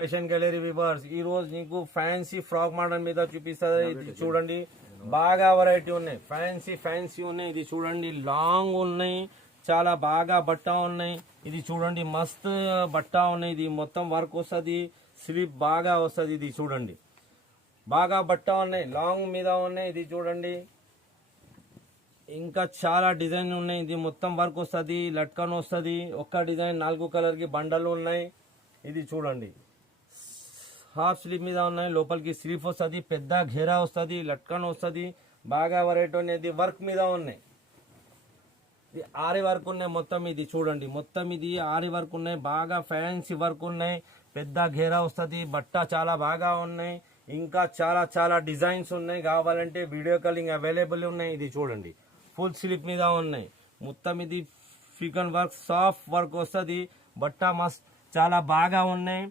Fashion gallery viewers ఈ రోజు నీకు ఫ్యాన్సీ ఫ్రాక్ మోడల్ మీద చూపిస్తుంది. ఇది చూడండి బాగా వెరైటీ ఉన్నాయి, ఫ్యాన్సీ ఉన్నాయి. ఇది చూడండి లాంగ్ ఉన్నాయి, చాలా బాగా బట్ట ఉన్నాయి. ఇది చూడండి మస్త్ బట్ట ఉన్నాయి. ఇది మొత్తం వర్క్ వస్తుంది, స్లీప్ బాగా వస్తుంది. ఇది చూడండి బాగా బట్ట ఉన్నాయి, లాంగ్ మీద ఉన్నాయి. ఇది చూడండి ఇంకా చాలా డిజైన్ ఉన్నాయి. ఇది మొత్తం వర్క్ వస్తుంది, లట్కన్ వస్తుంది. ఒక్క డిజైన్ 4 కలర్ కి బండలు ఉన్నాయి. ఇది చూడండి హాఫ్ స్లీప్ మీద ఉన్నాయి, లోపలికి స్లీప్ వస్తుంది, పెద్ద ఘేరా వస్తుంది, లట్కన్ వస్తుంది. బాగా వెరైటీ అనేది వర్క్ మీద ఉన్నాయి. ఇది ఆరి వర్క్ ఉన్నాయి మొత్తం. ఇది చూడండి మొత్తం ఇది ఆరి వర్క్ ఉన్నాయి, బాగా ఫ్యాన్సీ వర్క్ ఉన్నాయి. పెద్ద ఘేరా వస్తుంది, బట్ట చాలా బాగా ఉన్నాయి. ఇంకా చాలా డిజైన్స్ ఉన్నాయి. కావాలంటే వీడియో కాలింగ్ అవైలబుల్ ఉన్నాయి. ఇది చూడండి ఫుల్ స్లీప్ మీద ఉన్నాయి. మొత్తం ఇది ఫికన్ వర్క్ సాఫ్ట్ వర్క్ వస్తుంది. బట్ట మస్త్ చాలా బాగా ఉన్నాయి.